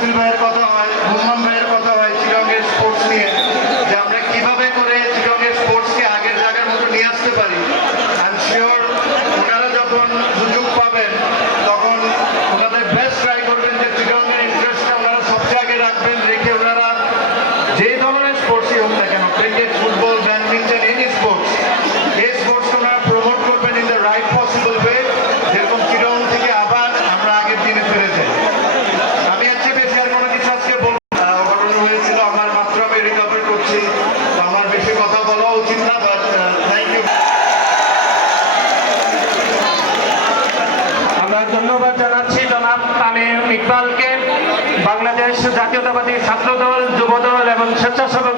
আব্দুল ভাইয়ের কথা কথা বলা উচিত না বাট থ্যাংক uh, আমরা ধন্যবাদ জানাচ্ছি জনাব তামিম ইকবালকে। বাংলাদেশ জাতীয়তাবাদী ছাত্র ছাত্রদল, যুবদল এবং স্বেচ্ছাসেবক